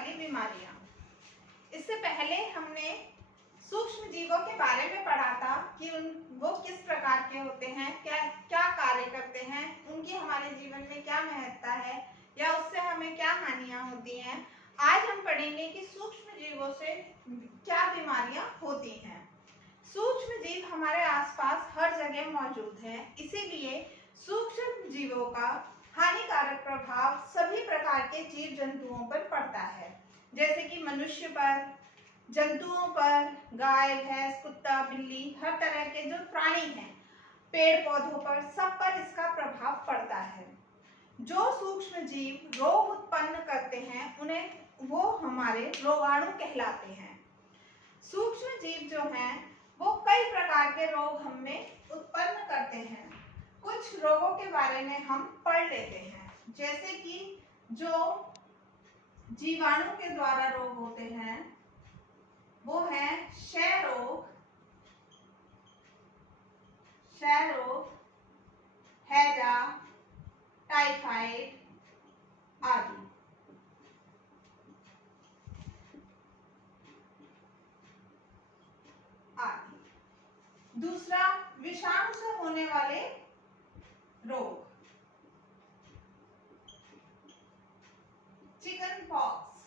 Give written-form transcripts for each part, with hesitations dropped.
वाली बीमारियां। इससे पहले हमने सूक्ष्म जीवों के बारे में पढ़ा था कि वो किस प्रकार के होते हैं, क्या क्या कार्य करते हैं, उनकी हमारे जीवन में क्या महत्ता है या उससे हमें क्या हानियां होती हैं। आज हम पढ़ेंगे कि सूक्ष्म जीवों से क्या बीमारियां होती हैं। सूक्ष्म जीव हमारे आसपास हर जगह मौजूद हैं, इसीलिए सूक्ष्म जीवों का हानिकारक प्रभाव सभी प्रकार के जीव जंतुओं पर पड़ता है, जैसे कि मनुष्य पर, जंतुओं पर, गाय, भैंस, कुत्ता, बिल्ली, हर तरह के जो प्राणी हैं, पेड़ पौधों पर, सब पर इसका प्रभाव पड़ता है। जो सूक्ष्म जीव रोग उत्पन्न करते हैं उन्हें वो हमारे रोगाणु कहलाते हैं। सूक्ष्म जीव जो हैं वो कई प्रकार के रोग हमें उत्पन्न करते हैं। कुछ रोगों के बारे में हम पढ़ लेते हैं, जैसे कि जो जीवाणु के द्वारा रोग होते हैं वो है क्षय रोग, हैजा, टाइफाइड आदि। दूसरा, विषाणु से होने वाले रोग, chicken pox,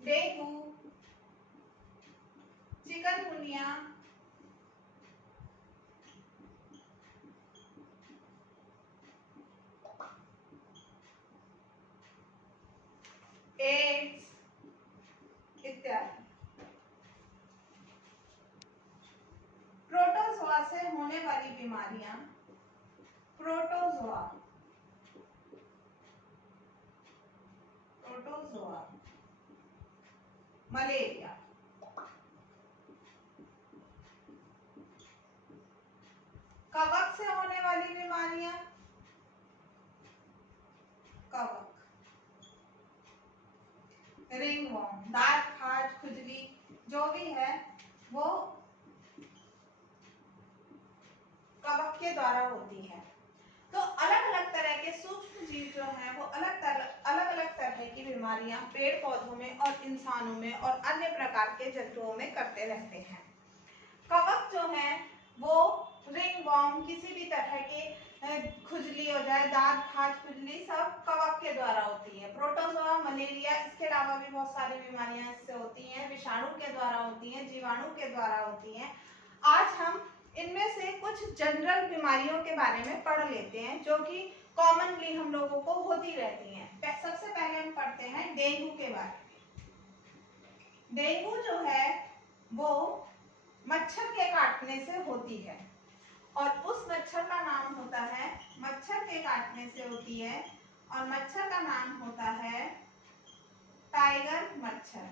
dengue, chikungunya, AIDS इत्यादि। प्रोटोजोआ से होने वाली बीमारियां, प्रोटोजोआ, मलेरिया। कवक से होने वाली बीमारियां, कवक, रिंगवॉर्म, दांत, खाज, खुजली जो भी है वो कवक के द्वारा होती है। तो अलग अलग तरह के सूक्ष्म जीव जो हैं वो अलग अलग तरह की बीमारियां पेड़ पौधों में और इंसानों में और अन्य प्रकार के जंतुओं में करते रहते हैं। कवक जो है वो रिंगवॉर्म, किसी भी तरह के खुजली हो जाए, दांत, खाज, खुजली सब कवक के द्वारा होती है। प्रोटोजोआ, मलेरिया, इसके अलावा भी बहुत सारी बीमारियां इससे होती हैं, विषाणु के द्वारा होती हैं, जीवाणु के द्वारा होती हैं। आज हम इनमें से कुछ जनरल बीमारियों के बारे में पढ़ लेते हैं जो कि कॉमनली हम लोगों को होती रहती हैं। सबसे पहले हम पढ़ते हैं डेंगू के बारे में। डेंगू जो है वो मच्छर के काटने से होती है और उस मच्छर का नाम होता है, मच्छर के काटने से होती है और मच्छर का नाम होता है टाइगर मच्छर।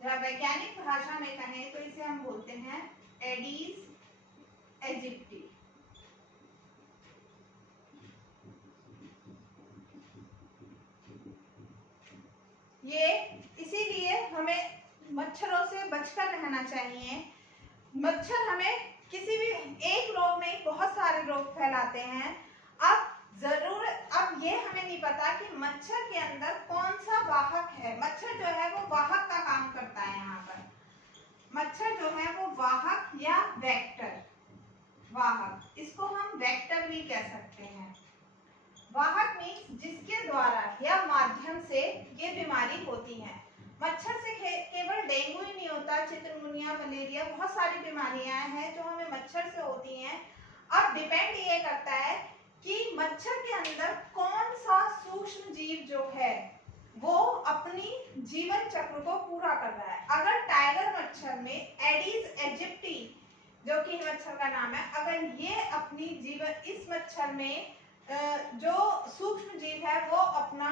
वैज्ञानिक भाषा में कहें तो इसे हम बोलते हैं एडीज एजिप्टी। ये इसीलिए हमें मच्छरों से बचकर रहना चाहिए। मच्छर हमें किसी भी एक रोग में बहुत सारे रोग फैलाते हैं। अब ये हमें नहीं पता कि मच्छर के अंदर कौन सा वाहक है। मच्छर जो है वो वाहक का काम करता है। यहाँ पर मच्छर जो है वो वाहक या वेक्टर, वाहक, इसको हम वेक्टर भी कह सकते हैं। वाहक मीन्स जिसके द्वारा या माध्यम से ये बीमारी होती है। मच्छर से केवल डेंगू ही नहीं होता, चिकनगुनिया, मलेरिया, बहुत सारी बीमारियां हैं जो हमें मच्छर से होती हैं। अब डिपेंड ये करता है कि मच्छर के अंदर कौन सा सूक्ष्म जीव जो है वो अपनी जीवन चक्र को पूरा कर रहा है। अगर टाइगर मच्छर में एडीज एजिप्टी जो कि मच्छर का नाम है, अगर ये अपनी जीवन, इस मच्छर में जो सूक्ष्म जीव है वो अपना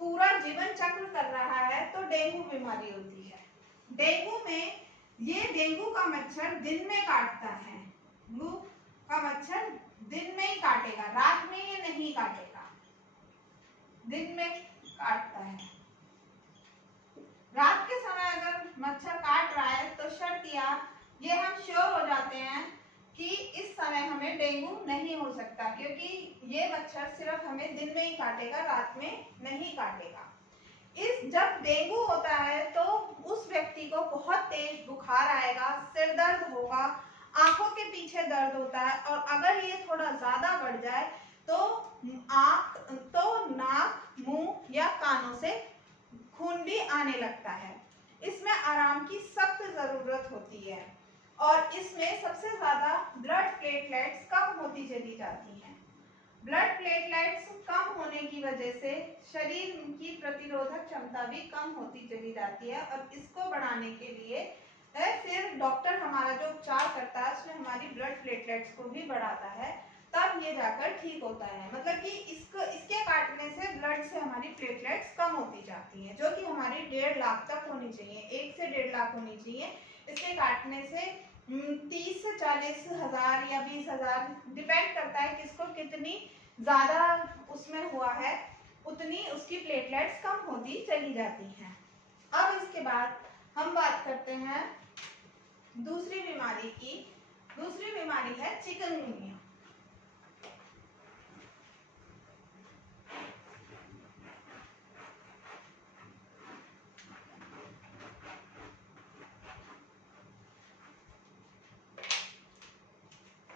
पूरा जीवन चक्र कर रहा है तो डेंगू बीमारी होती है। डेंगू में ये डेंगू का मच्छर दिन में काटता है। डेंगू का मच्छर दिन में ही काटेगा, रात में ये नहीं काटेगा, दिन में काटता है। रात हैं कि इस समय हमें डेंगू नहीं हो सकता, क्योंकि ये मच्छर सिर्फ हमें दिन में ही काटेगा, रात में नहीं काटेगा। जब डेंगू होता है तो उस व्यक्ति को बहुत तेज बुखार आएगा, सिर दर्द होगा, आंखों के पीछे दर्द होता है, और अगर ये थोड़ा ज्यादा बढ़ जाए तो नाक, मुंह या कानों से खून भी आने लगता है। इसमें आराम की सख्त जरूरत होती है और इसमें सबसे ज्यादा ब्लड प्लेटलेट्स कम होती चली जाती हैं। ब्लड प्लेटलेट्स कम होने की वजह से शरीर की प्रतिरोधक क्षमता भी कम होती चली जाती है, और इसको बढ़ाने के लिए फिर डॉक्टर हमारा जो उपचार करता है उसमें हमारी ब्लड प्लेटलेट्स को भी बढ़ाता है, तब ये जाकर ठीक होता है। मतलब कि इसके काटने से ब्लड से हमारी प्लेटलेट्स कम होती जाती हैं, जो कि हमारी 1.5 लाख तक होनी चाहिए, 1 से 1.5 लाख होनी चाहिए। इसके काटने से 30 से 40 हजार या 20 हजार, डिपेंड करता है किसको कितनी ज्यादा उसमें हुआ है, उतनी उसकी प्लेटलेट्स कम होती चली जाती हैं। अब इसके बाद हम बात करते हैं दूसरी बीमारी की। दूसरी बीमारी है चिकनगुनिया।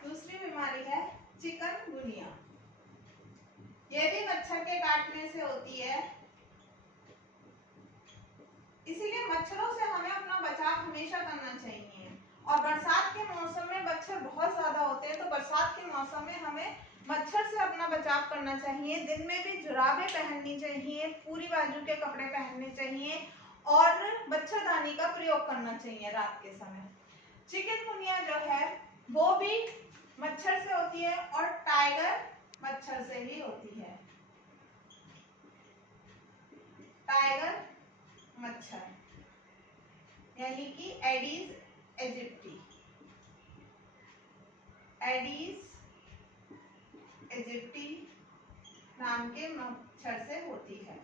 दूसरी बीमारी है चिकनगुनिया। यह भी मच्छर के काटने से होती है, इसीलिए मच्छरों से हमें अपना बचाव हमेशा करना चाहिए। और बरसात के मौसम में मच्छर बहुत ज्यादा होते हैं, तो बरसात के मौसम में हमें मच्छर से अपना बचाव करना चाहिए। दिन में भी जुराबें पहननी चाहिए, पूरी बाजू के कपड़े पहनने चाहिए और मच्छरदानी का प्रयोग करना चाहिए रात के समय। चिकनगुनिया जो है वो भी मच्छर से होती है और टाइगर मच्छर से ही होती है। टाइगर मच्छर यानी कि एडिस एजिप्टी, एडिस एजिप्टी नाम के मच्छर से होती है।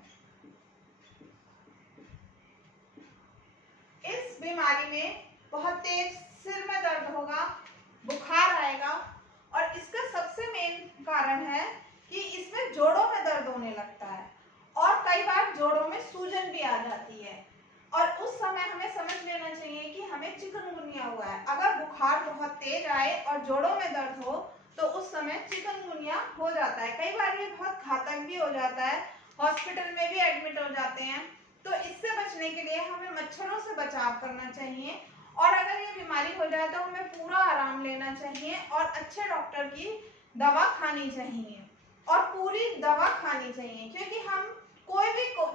इस बीमारी में बहुत तेज सिर में दर्द होगा, बुखार आएगा, और इसका सबसे मेन कारण है कि इसमें जोड़ों में दर्द होने लगता है और कई बार जोड़ों में सूजन भी आ जाती है, और उस समय हमें समझ लेना चाहिए कि हमें चिकनगुनिया हुआ है। अगर बुखार बहुत तेज आए और जोड़ों में दर्द हो तो उस समय चिकनगुनिया हो जाता है। कई बार ये बहुत घातक भी हो जाता है, हॉस्पिटल में भी एडमिट हो जाते हैं। तो इससे बचने के लिए हमें मच्छरों से बचाव करना चाहिए, और अगर ये बीमारी हो जाए तो हमें पूरा आराम लेना चाहिए और अच्छे डॉक्टर की दवा खानी चाहिए, और पूरी दवा खानी चाहिए। क्योंकि हम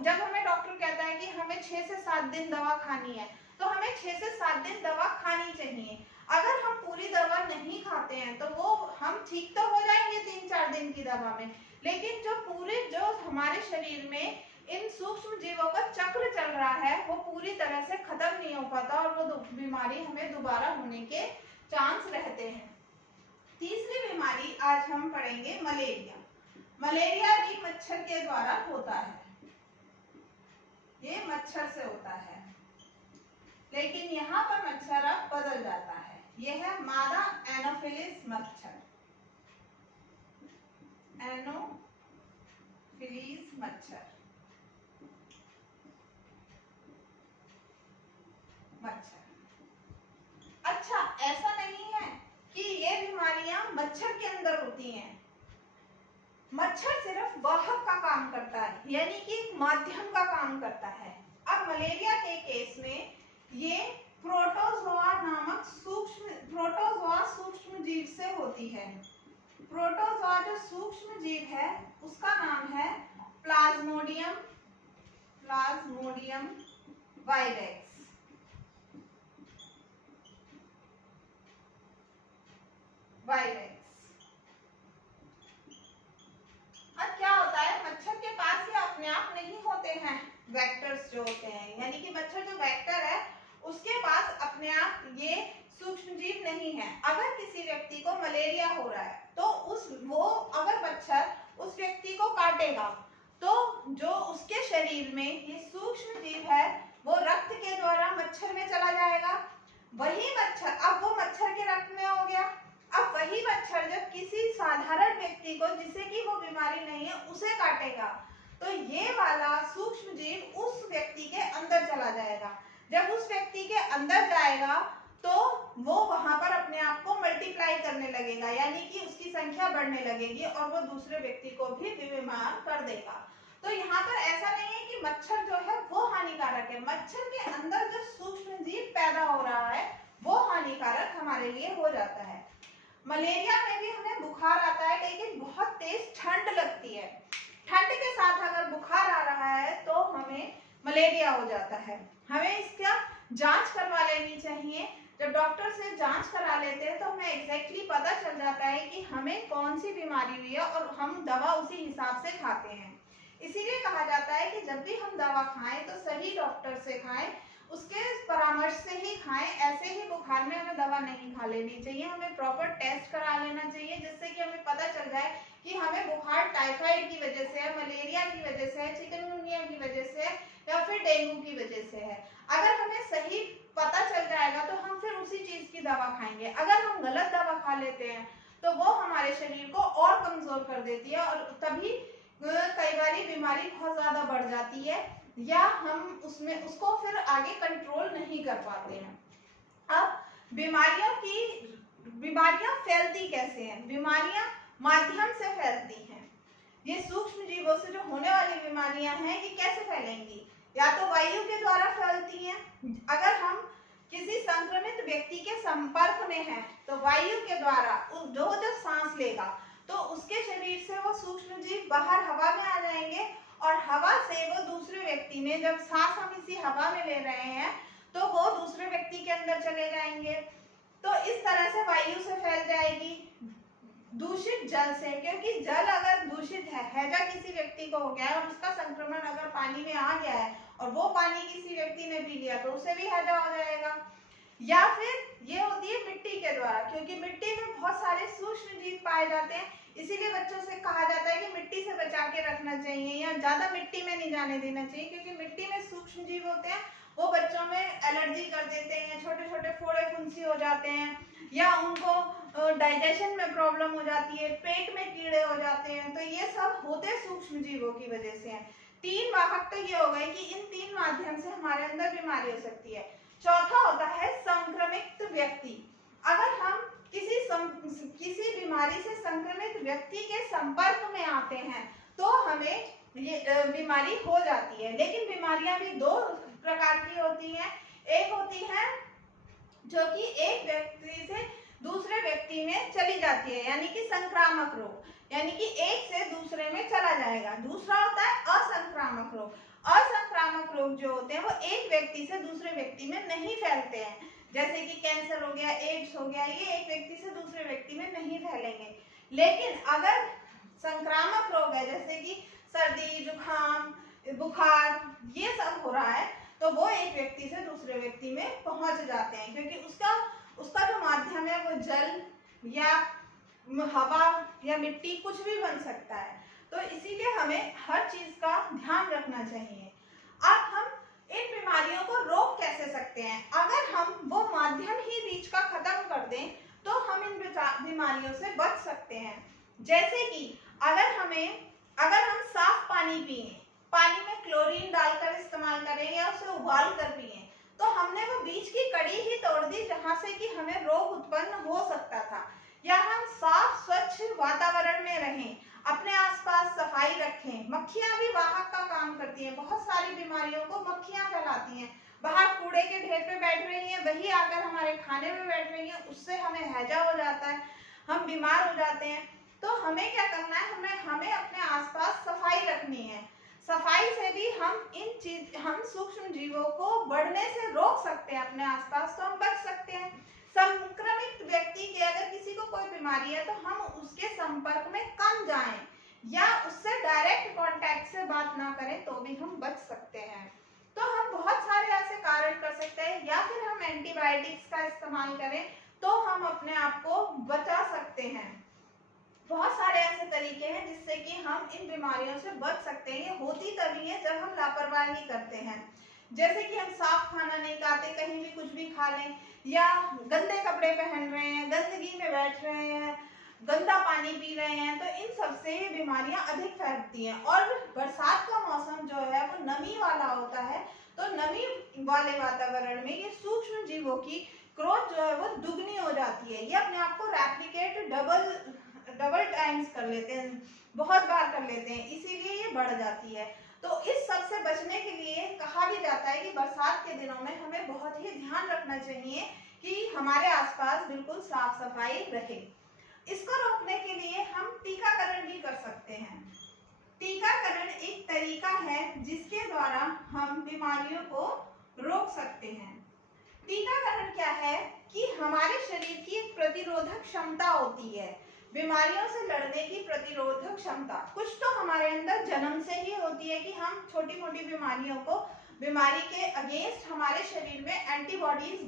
जब हमें डॉक्टर कहता है कि हमें 6 से 7 दिन दवा खानी है, तो हमें 6 से 7 दिन दवा खानी चाहिए। अगर हम पूरी दवा नहीं खाते हैं तो वो हम ठीक तो हो जाएंगे 3-4 दिन की दवा में, लेकिन जो हमारे शरीर में इन सूक्ष्म जीवों का चक्र चल रहा है वो पूरी तरह से खत्म नहीं हो पाता, और वो बीमारी हमें दोबारा होने के चांस रहते हैं। तीसरी बीमारी आज हम पढ़ेंगे मलेरिया। मलेरिया भी मच्छर के द्वारा होता है, ये मच्छर से होता है, लेकिन यहाँ पर मच्छर अब बदल जाता है। यह है मादा एनोफिलिस मच्छर, एनोफिलीज मच्छर। अच्छा, ऐसा नहीं है कि ये बीमारियां मच्छर के अंदर होती हैं। मच्छर सिर्फ वाहक का काम करता है, यानी कि माध्यम का काम करता है। अब मलेरिया के केस में ये प्रोटोजोआ नामक सूक्ष्म जीव से होती है। प्रोटोजोआ जो सूक्ष्म जीव है उसका नाम है प्लाज्मोडियम वाइरेक्स। अब क्या होता है, मच्छर के पास ये अपने आप नहीं होते हैं वेक्टर्स जो होते हैं, यानी कि मच्छर जो वेक्टर है उसके पास अपने आप ये सूक्ष्मजीव नहीं है। अगर किसी व्यक्ति को मलेरिया हो रहा है तो अगर मच्छर उस व्यक्ति को काटेगा तो जो उसके शरीर में ये सूक्ष्म जीव है वो रक्त के द्वारा मच्छर में चला जाएगा। वही मच्छर, अब वो मच्छर के रक्त में हो गया। अब वही मच्छर जब किसी साधारण व्यक्ति को, जिसे कि वो बीमारी नहीं है, उसे काटेगा, तो ये वाला सूक्ष्म जीव उस व्यक्ति के अंदर चला जाएगा। जब उस व्यक्ति के अंदर जाएगा तो वो वहां पर अपने आप को मल्टीप्लाई करने लगेगा, यानी कि उसकी संख्या बढ़ने लगेगी और वो दूसरे व्यक्ति को भी बीमार कर देगा। तो यहाँ पर ऐसा नहीं है कि मच्छर जो है वो हानिकारक है, मच्छर के अंदर जो सूक्ष्म जीव पैदा हो रहा है वो हानिकारक हमारे लिए हो जाता है। मलेरिया में भी हमें बुखार आता है, लेकिन बहुत तेज ठंड लगती है। ठंड के साथ अगर बुखार आ रहा है तो हमें मलेरिया हो जाता है। हमें इसका जांच करवा लेनी चाहिए। जब डॉक्टर से जांच करा लेते हैं तो हमें एग्जैक्टली पता चल जाता है कि हमें कौन सी बीमारी हुई है और हम दवा उसी हिसाब से खाते हैं। इसीलिए कहा जाता है कि जब भी हम दवा खाएं तो सही डॉक्टर से खाएं, उसके परामर्श से ही खाएं। ऐसे ही बुखार में हमें दवा नहीं खा लेनी चाहिए, हमें प्रॉपर टेस्ट करा लेना चाहिए, जिससे कि हमें पता चल जाए कि हमें बुखार टाइफाइड की वजह से है, मलेरिया की वजह से है, चिकनगुनिया की वजह से है या फिर डेंगू की वजह से है। अगर हमें सही पता चल जाएगा तो हम फिर उसी चीज की दवा खाएंगे। अगर हम गलत दवा खा लेते हैं तो वो हमारे शरीर को और कमजोर कर देती है और तभी कई बार बीमारी बहुत ज्यादा बढ़ जाती है या हम उसको फिर आगे कंट्रोल नहीं कर पाते हैं। अब बीमारियां फैलती कैसे हैं? बीमारियां माध्यम से फैलती हैं। ये सूक्ष्म जीवों से जो होने वाली बीमारियां हैं ये कैसे फैलेंगी? या तो वायु के द्वारा फैलती हैं। अगर हम किसी संक्रमित व्यक्ति के संपर्क में हैं तो वायु के द्वारा जो सांस लेगा तो उसके शरीर से वो सूक्ष्म जीव बाहर हवा में आ जाएंगे और हवा से वो दूसरे व्यक्ति में, जब सांस हम इसी हवा में ले रहे हैं तो वो दूसरे व्यक्ति के अंदर चले जाएंगे। तो इस तरह से वायु से फैल जाएगी। दूषित जल से, क्योंकि जल अगर दूषित है, हैजा किसी व्यक्ति को हो गया है और उसका संक्रमण अगर पानी में आ गया है और वो पानी किसी व्यक्ति ने पी लिया तो उसे भी हैजा हो जाएगा। या फिर ये होती है मिट्टी के द्वारा, क्योंकि मिट्टी में बहुत सारे सूक्ष्म जीव पाए जाते हैं, इसीलिए बच्चों से कहा जाता है कि मिट्टी से बचा के रखना चाहिए या ज्यादा मिट्टी में नहीं जाने देना चाहिए, क्योंकि मिट्टी में सूक्ष्म जीव होते हैं, वो बच्चों में एलर्जी कर देते हैं, छोटे छोटे फोड़े फुंसी हो जाते हैं या उनको डाइजेशन में प्रॉब्लम हो जाती है, पेट में कीड़े हो जाते हैं। तो ये सब होते सूक्ष्म जीवों की वजह से हैं। तीन वाहक तो ये हो गए कि इन तीन माध्यम से हमारे अंदर बीमारी हो सकती है। चौथा होता है संक्रमित व्यक्ति। अगर हम किसी बीमारी से संक्रमित व्यक्ति के संपर्क में आते हैं तो हमें ये बीमारी हो जाती है। लेकिन बीमारियां भी दो प्रकार की होती हैं। एक होती है जो कि एक व्यक्ति से दूसरे व्यक्ति में चली जाती है, यानी कि संक्रामक रोग, यानी कि एक से दूसरे में चला जाएगा। दूसरा होता है असंक्रामक रोग। असंक्रामक रोग जो होते हैं वो एक व्यक्ति से दूसरे व्यक्ति में नहीं फैलते हैं, जैसे कि कैंसर हो गया, एड्स हो गया, ये एक व्यक्ति से दूसरे व्यक्ति में नहीं फैलेंगे। लेकिन अगर संक्रामक रोग है जैसे कि सर्दी, जुकाम, बुखार, ये सब हो रहा है तो वो एक व्यक्ति से दूसरे व्यक्ति में पहुंच जाते हैं, क्योंकि उसका जो माध्यम है वो जल या हवा या मिट्टी कुछ भी बन सकता है। तो इसीलिए हमें हर चीज का ध्यान रखना चाहिए। अब हम इन बीमारियों को रोक कैसे सकते हैं? अगर हम वो माध्यम ही बीच का खत्म कर दें तो हम इन बीमारियों से बच सकते हैं। जैसे कि अगर हम साफ पानी पिए, पानी में क्लोरीन डालकर इस्तेमाल करें या उसे उबाल कर पिए, तो हमने वो बीच की कड़ी ही तोड़ दी जहां से कि हमें रोग उत्पन्न हो सकता था। या हम साफ स्वच्छ वातावरण में रहें, अपने आसपास सफाई रखें। मक्खियां भी वाहक का काम करती हैं, बहुत सारी बीमारियों को मक्खियां फैलाती हैं। बाहर कूड़े के ढेर पे बैठ रही हैं, वही आकर हमारे खाने में बैठ रही हैं, उससे हमें हैजा हो जाता है, हम बीमार हो जाते हैं। तो हमें क्या करना है? हमें अपने आसपास सफाई रखनी है। सफाई से भी हम सूक्ष्म जीवों को बढ़ने से रोक सकते हैं अपने आसपास, तो हम बच सकते हैं। संक्रमित व्यक्ति के अगर किसी को कोई बीमारी है तो हम उसके संपर्क में कम जाएं या उससे डायरेक्ट कांटेक्ट से बात ना करें तो भी हम बच सकते हैं। तो हम बहुत सारे ऐसे कारण कर सकते हैं, या फिर हम एंटीबायोटिक्स का इस्तेमाल करें तो हम अपने आप को बचा सकते हैं। बहुत सारे ऐसे तरीके हैं जिससे कि हम इन बीमारियों से बच सकते हैं। ये होती तभी है जब हम लापरवाही करते हैं। जैसे कि हम साफ खाना नहीं खाते, कहीं भी कुछ भी खा लें, या गंदे कपड़े पहन रहे हैं, गंदगी में बैठ रहे हैं, गंदा पानी पी रहे हैं, तो इन सबसे ये बीमारियां अधिक फैलती हैं। और बरसात का मौसम जो है वो नमी वाला होता है, तो नमी वाले वातावरण में ये सूक्ष्म जीवों की ग्रोथ जो है वो दुगनी हो जाती है। ये अपने आप को रेप्लिकेट डबल टाइम्स कर लेते हैं, बहुत बार कर लेते हैं, इसीलिए ये बढ़ जाती है। तो इस सब से बचने के लिए कहा भी जाता है कि बरसात के दिनों में हमें बहुत ही ध्यान रखना चाहिए कि हमारे आसपास बिल्कुल साफ सफाई रहे। इसको रोकने के लिए हम टीकाकरण भी कर सकते हैं। टीकाकरण एक तरीका है जिसके द्वारा हम बीमारियों को रोक सकते हैं। टीकाकरण क्या है कि हमारे शरीर की एक प्रतिरोधक क्षमता होती है, बीमारियों से लड़ने की प्रतिरोधक क्षमता। कुछ तो हमारे अंदर जन्म से ही होती है कि हम छोटी मोटी बीमारियों को, बीमारी के अगेंस्ट हमारे शरीर में एंटीबॉडीज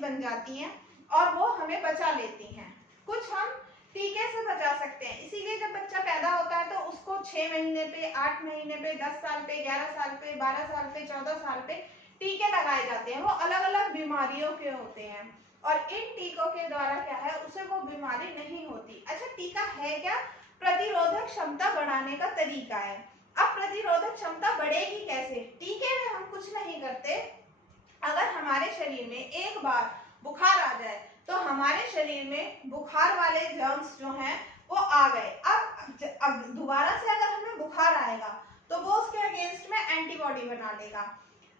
बन जाती हैं और वो हमें बचा लेती हैं। कुछ हम टीके से बचा सकते हैं, इसीलिए जब बच्चा पैदा होता है तो उसको 6 महीने पे, 8 महीने पे, 10 साल पे, 11 साल पे, 12 साल पे, 14 साल पे टीके लगाए जाते हैं। वो अलग अलग बीमारियों के होते हैं और इन टीकों के द्वारा क्या है, उसे वो बीमारी नहीं होती। अच्छा, टीका है क्या? प्रतिरोधक क्षमता बढ़ाने का तरीका है। अब प्रतिरोधक क्षमता बढ़ेगी कैसे? टीके में हम कुछ नहीं करते। अगर हमारे शरीर में एक बार बुखार आ जाए तो हमारे शरीर में बुखार वाले जर्म्स जो हैं वो आ गए। अब दोबारा से अगर हमें बुखार आएगा तो वो उसके अगेंस्ट में एंटीबॉडी बना लेगा।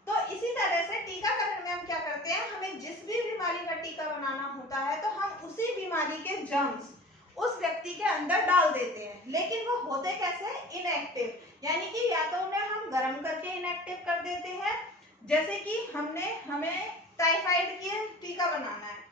तो इसी तरह से टीकाकरण में हम क्या करते हैं, हमें जिस भी बीमारी का टीका बनाना होता है तो हम उसी बीमारी के जर्म्स उस व्यक्ति के अंदर डाल देते हैं। लेकिन वो होते कैसे? इनएक्टिव, यानी कि या तो उन्हें हम गर्म करके इनएक्टिव कर देते हैं, जैसे कि हमें टाइफाइड की टीका बनाना है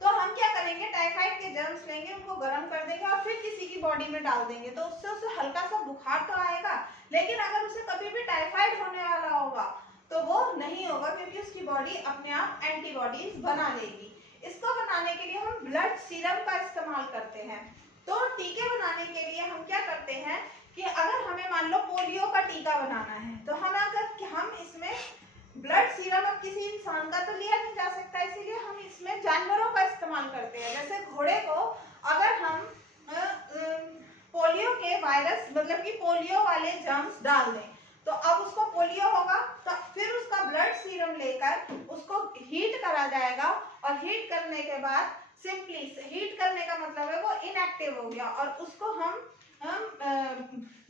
तो हम क्या करेंगे, टाइफाइड के जर्म्स लेंगे, उनको गर्म कर देंगे और फिर किसी की बॉडी में डाल देंगे, तो उससे उसे हल्का सा बुखार तो आएगा, लेकिन अगर उसे कभी भी टाइफाइड होने वाला होगा तो वो नहीं होगा, क्योंकि उसकी बॉडी अपने आप एंटीबॉडीज बना लेगी। इसको बनाने के लिए हम ब्लड सीरम का इस्तेमाल करते हैं। तो टीके बनाने के लिए हम क्या करते हैं कि अगर हमें मान लो पोलियो का टीका बनाना है तो हम इसमें ब्लड सीरम, अब किसी इंसान का तो लिया नहीं जा सकता, इसीलिए हम इसमें जानवरों का इस्तेमाल करते हैं। जैसे घोड़े को अगर हम पोलियो के वायरस, मतलब कि पोलियो वाले जर्म्स डाल दें तो अब उसको पोलियो होगा, तो फिर उसका ब्लड सीरम लेकर उसको हीट करा जाएगा और हीट करने के बाद, सिंपली हीट करने का मतलब है वो इनएक्टिव हो गया और उसको हम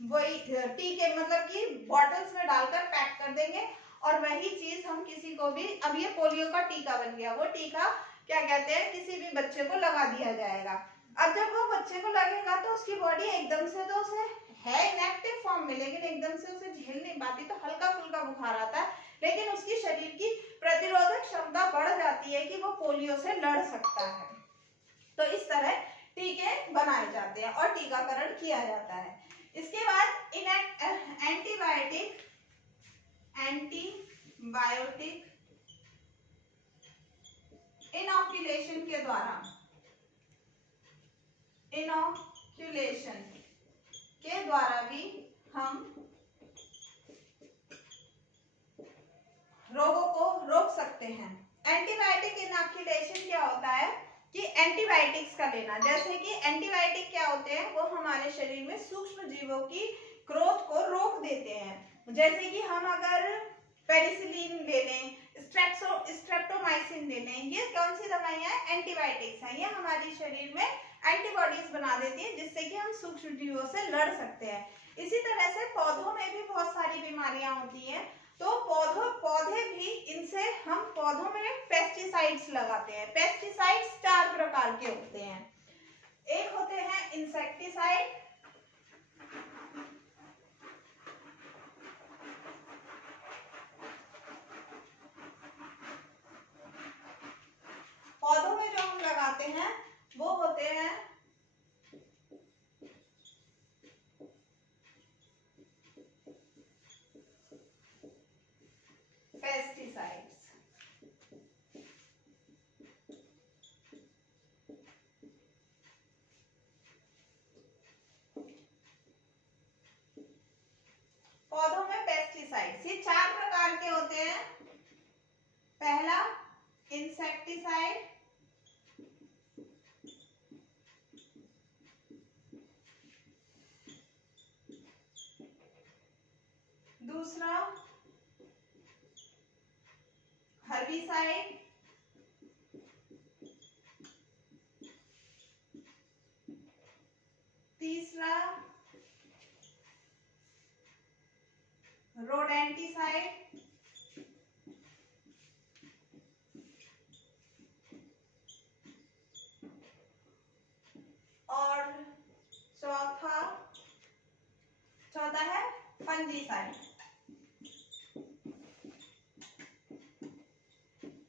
वही टीके, मतलब कि बॉटल्स में डालकर पैक कर देंगे और वही चीज हम किसी को भी, अब ये पोलियो का टीका बन गया, वो टीका क्या कहते हैं, किसी भी बच्चे को लगा दिया जाएगा। अब जब वो बच्चे को लगेगा तो उसकी बॉडी एकदम से, तो उसे है इनएक्टिव फॉर्म में, लेकिन एकदम से उसे झेल नहीं पाती, तो हल्का फुल्का बुखार आता है, लेकिन उसकी शरीर की प्रतिरोधक क्षमता बढ़ जाती है कि वो पोलियो से लड़ सकता है। तो इस तरह टीके बनाए जाते हैं और टीकाकरण किया जाता है। इसके बाद एंटीबायोटिक इनॉक्यूलेशन के द्वारा, भी हम रोगों को रोक सकते हैं। एंटीबायोटिक इनॉक्यूलेशन क्या होता है कि एंटीबायोटिक्स का लेना, जैसे कि एंटीबायोटिक क्या होते हैं, वो हमारे शरीर में सूक्ष्म जीवों की ग्रोथ को रोक देते हैं। जैसे कि हम अगर पेनिसिलिन ले लें, स्ट्रेप्टोमाइसिन ले लें, ये कौन सी दवाइयां हैं? एंटीबायोटिक्स हैं। ये हमारे शरीर में एंटीबॉडीज बना देती है जिससे कि हम सूक्ष्म जीवों से लड़ सकते हैं। इसी तरह से पौधों में भी बहुत सारी बीमारियां होती हैं, तो पौधे भी, इनसे हम पौधों में पेस्टिसाइड्स लगाते हैं। पेस्टिसाइड्स 4 प्रकार के होते हैं। एक होते हैं इंसेक्टिसाइड, पौधों में जो हम लगाते हैं वो होते हैं पेस्टिसाइड्स। पौधों में पेस्टिसाइड इंसेक्टिसाइड्स, ये 4 प्रकार के होते हैं। पहला इंसेक्टिसाइड, दूसरा हर्बिसाइड, तीसरा रोडेंटिसाइड, और चौथा है फंजीसाइड।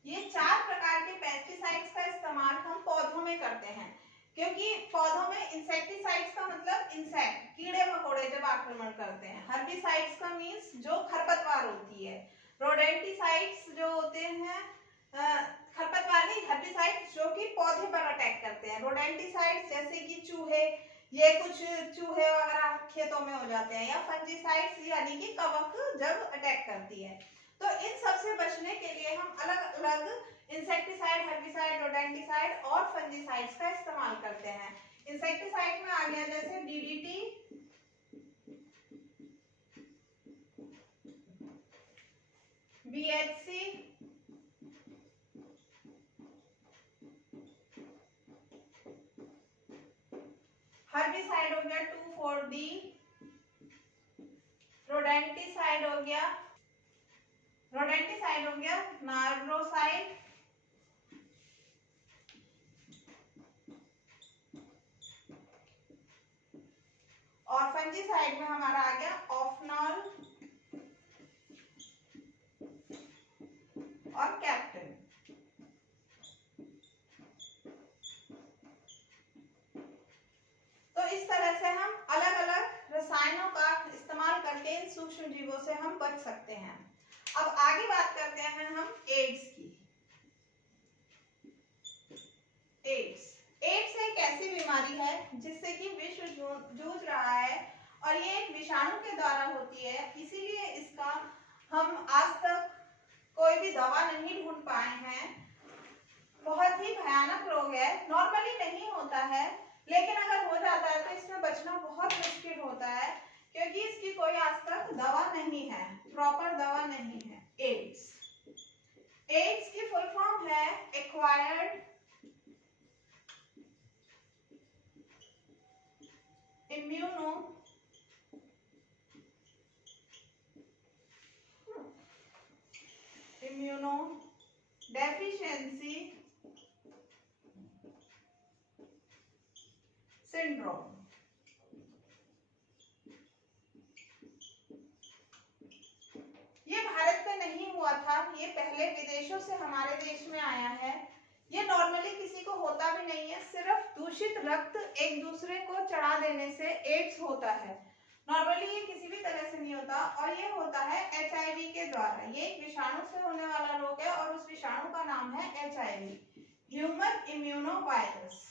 ये 4 प्रकार के पेस्टिसाइड्स का इस्तेमाल हम पौधों में करते हैं, क्योंकि पौधों में इंसेक्टिसाइड्स का मतलब इंसेक्ट, कीड़े मकोड़े जब आक्रमण करते हैं। हर्बिसाइड्स का मींस जो खरपतवार होती है। रोडेंटिसाइड्स जो होते हैं खरपतवार नहीं, हर्बिसाइड्स जो कि पौधे पर अटैक करते हैं। रोडेंटिसाइड्स जैसे कि चूहे, ये कुछ चूहे वगैरह खेतों में हो जाते हैं। या फंजीसाइड्स यानी कि कवक जब अटैक करती है। तो इन सब से बचने के लिए हम अलग अलग इंसेक्टिसाइड, हर्बिसाइड, रोडेंटिसाइड और फंजीसाइड्स का इस्तेमाल करते हैं। इंसेक्टिसाइड में आ गया जैसे डीडीटी, बीएचसी, हर्बिसाइड हो गया 2,4-D, रोडेंटिसाइड हो गया नार्ब्रोसाइड, और फंजीसाइड में हमारा आ गया ऑफनॉल और कैप्टन। तो इस तरह से हम अलग अलग रसायनों का इस्तेमाल करके इन सूक्ष्म जीवों से हम बच सकते हैं। अब आगे बात करते हैं हम एड्स की। एड्स एक ऐसी बीमारी है जिससे कि विश्व जूझ रहा है, और ये एक विषाणु के द्वारा होती है। इसीलिए इसका हम आज तक कोई भी दवा नहीं ढूंढ पाए हैं। बहुत ही भयानक रोग है, नॉर्मली नहीं होता है, लेकिन अगर हो जाता है तो इसमें बचना बहुत मुश्किल होता है, क्योंकि इसकी कोई आज तक दवा नहीं है, प्रॉपर दवा नहीं है। एड्स की फुल फॉर्म है एक्वायर्ड इम्यूनो डेफिशिएंसी सिंड्रोम। ये भारत में नहीं हुआ था, ये पहले विदेशों से हमारे देश में आया है। ये नॉर्मली किसी को होता भी नहीं है, सिर्फ दूषित रक्त एक दूसरे को चढ़ा देने से एड्स होता है। नॉर्मली ये किसी भी तरह से नहीं होता, और ये होता है HIV के द्वारा। ये एक विषाणु से होने वाला रोग है, और उस विषाणु का नाम है HIV, ह्यूमन इम्यूनो वायरस।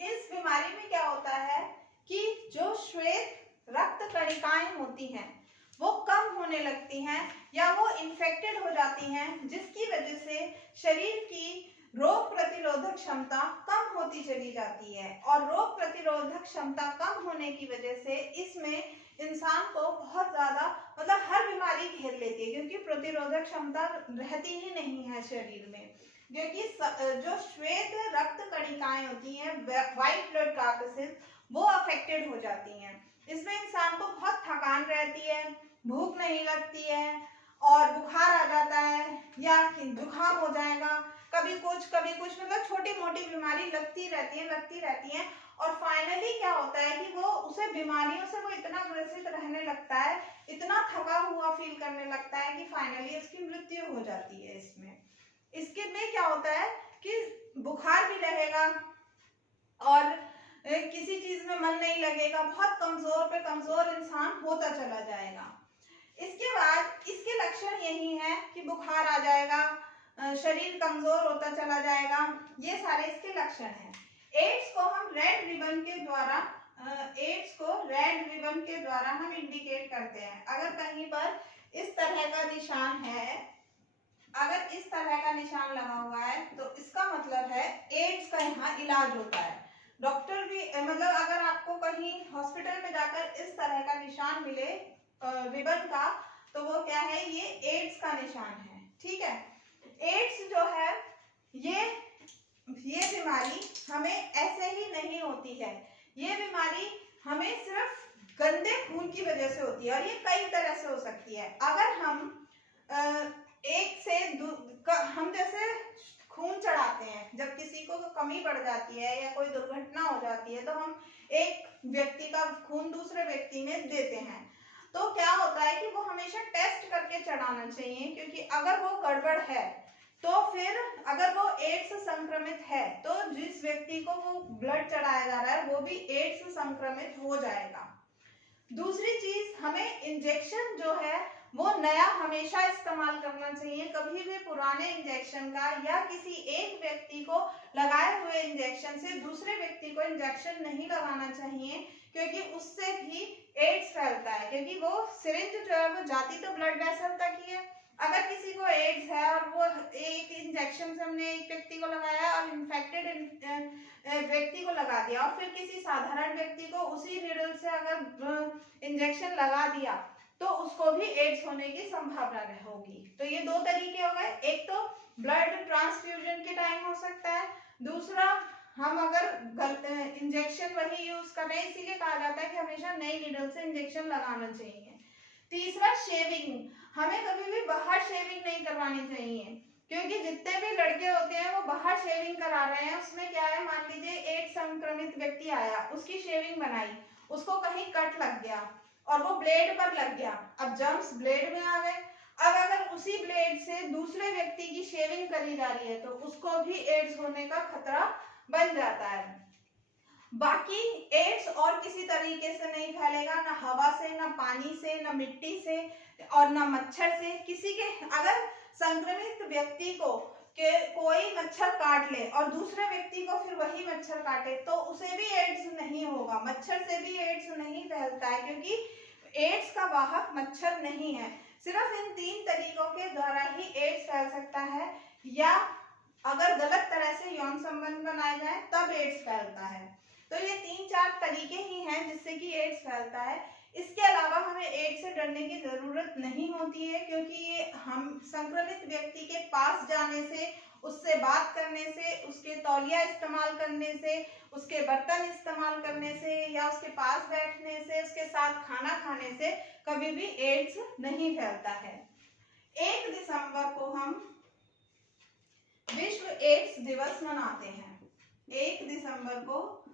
इस बीमारी में क्या होता है कि जो श्वेत रक्त कणिकाएं होती हैं वो कम होने लगती हैं, या वो इन्फेक्टेड हो जाती हैं, जिसकी वजह से शरीर की रोग प्रतिरोधक क्षमता कम होती चली जाती है। और रोग प्रतिरोधक क्षमता कम होने की वजह से इसमें इंसान को बहुत ज्यादा मतलब हर बीमारी घेर लेती है, क्योंकि प्रतिरोधक क्षमता रहती ही नहीं है शरीर में। क्योंकि जो श्वेत रक्त कणिकाएं होती हैं, व्हाइट ब्लड कार्पसेस, वो अफेक्टेड हो जाती हैं। इसमें इंसान को बहुत थकान रहती है, भूख नहीं लगती है, और बुखार आ जाता है, या जुकाम हो जाएगा, कभी कुछ मतलब छोटी मोटी बीमारी लगती रहती है। और फाइनली क्या होता है कि वो उसे बीमारियों से वो इतना ग्रसित रहने लगता है, इतना थका हुआ फील करने लगता है कि फाइनली उसकी मृत्यु हो जाती है। इसके में क्या होता है कि बुखार भी रहेगा, और किसी चीज में मन नहीं लगेगा, बहुत कमजोर पे कमजोर इंसान होता चला जाएगा। इसके बाद इसके लक्षण यही है कि बुखार आ जाएगा, शरीर कमजोर होता चला जाएगा। ये सारे इसके लक्षण हैं। एड्स को हम रेड रिबन के द्वारा हम इंडिकेट करते हैं। अगर कहीं पर इस तरह का निशान है, अगर इस तरह का निशान लगा हुआ है तो इसका मतलब है एड्स का यहाँ इलाज होता है। डॉक्टर भी मतलब अगर आपको कहीं हॉस्पिटल में जाकर इस तरह का निशान मिले रिबन का, तो वो क्या है, ये एड्स का निशान है। ठीक है, एड्स जो है ये बीमारी हमें ऐसे ही नहीं होती है। ये बीमारी हमें सिर्फ गंदे खून की वजह से होती है और ये कई तरह से हो सकती है। अगर हम हम जैसे खून चढ़ाते हैं, जब किसी को कमी पड़ जाती है या कोई दुर्घटना हो जाती है तो हम एक व्यक्ति का खून दूसरे व्यक्ति में देते हैं। तो क्या होता है कि वो हमेशा टेस्ट करके चढ़ाना चाहिए, क्योंकि अगर वो गड़बड़ है तो फिर अगर वो एड्स संक्रमित है तो जिस व्यक्ति को वो ब्लड चढ़ाया जा रहा है वो भी एड्स संक्रमित हो जाएगा। दूसरी चीज, हमें इंजेक्शन जो है वो नया हमेशा इस्तेमाल करना चाहिए। कभी भी पुराने इंजेक्शन का या किसी एक व्यक्ति को लगाए हुए इंजेक्शन से दूसरे व्यक्ति को इंजेक्शन नहीं लगाना चाहिए, क्योंकि उससे भी एड्स फैलता है। क्योंकि वो सिरिंज जो है वो जाती तो ब्लड वेसल तक ही है। अगर किसी को एड्स है और वो एक इंजेक्शन से हमने एक व्यक्ति को लगाया और इन्फेक्टेड व्यक्ति को लगा दिया और फिर किसी साधारण व्यक्ति को उसी नीडल से अगर इंजेक्शन लगा दिया तो उसको भी एड्स होने की संभावना होगी। तो ये दो तरीके हो गए, एक तो ब्लड ट्रांसफ्यूजन के टाइम हो सकता है, दूसरा हम अगर इंजेक्शन वही यूज कर रहे हैं, इसीलिए कहा जाता है कि हमेशा नई नीडल से इंजेक्शन लगाना चाहिए। तीसरा, शेविंग। हमें कभी भी बाहर शेविंग नहीं करवानी चाहिए, क्योंकि जितने भी लड़के होते हैं वो बाहर शेविंग करा रहे हैं। उसमें क्या है, मान लीजिए एक संक्रमित व्यक्ति आया, उसकी शेविंग बनाई, उसको कहीं कट लग गया और वो ब्लेड पर लग गया, अब जर्म्स ब्लेड में आ गए। अब अगर उसी ब्लेड से दूसरे व्यक्ति की शेविंग करी जा रही है तो उसको भी एड्स होने का खतरा बन जाता है। बाकी एड्स और किसी तरीके से नहीं फैलेगा, ना हवा से, ना पानी से, ना मिट्टी से और ना मच्छर से। किसी के अगर संक्रमित व्यक्ति को कोई मच्छर काट ले और दूसरे व्यक्ति को फिर वही मच्छर काटे तो उसे भी एड्स नहीं होगा। मच्छर से भी एड्स नहीं फैलता है, क्योंकि एड्स का वाहक मच्छर नहीं है। सिर्फ इन 3 तरीकों के द्वारा ही एड्स फैल सकता है, या अगर गलत तरह से यौन संबंध बनाए जाए तब एड्स फैलता है। तो ये 3-4 तरीके ही हैं जिससे कि एड्स फैलता है। इसके अलावा हमें एड्स से डरने की जरूरत नहीं होती है, क्योंकि ये हम संक्रमित व्यक्ति के पास जाने से, उससे बात करने से, उसके तौलिया इस्तेमाल करने से, उसके बर्तन इस्तेमाल करने से या उसके पास बैठने से, उसके साथ खाना खाने से कभी भी एड्स नहीं फैलता है। 1 दिसंबर को हम विश्व एड्स दिवस मनाते हैं। 1 दिसंबर को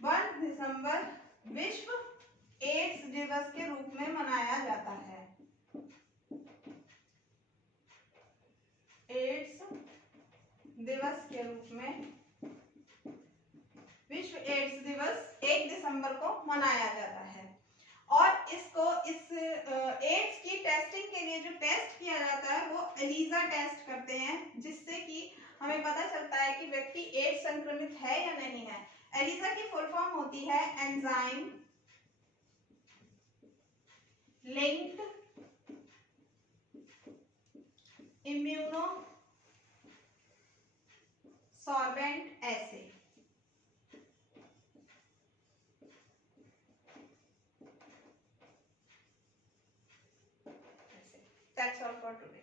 1 दिसंबर विश्व एड्स दिवस के रूप में मनाया जाता है। एड्स दिवस के रूप में विश्व एड्स दिवस 1 दिसंबर को मनाया जाता है। और इसको इस एड्स की टेस्टिंग के लिए जो टेस्ट किया जाता है वो एलिसा टेस्ट करते हैं, जिससे कि हमें पता चलता है कि व्यक्ति एड्स संक्रमित है या नहीं है। एलिसा की फुल फॉर्म होती है enzyme linked immuno sorbent essay. That's all for today.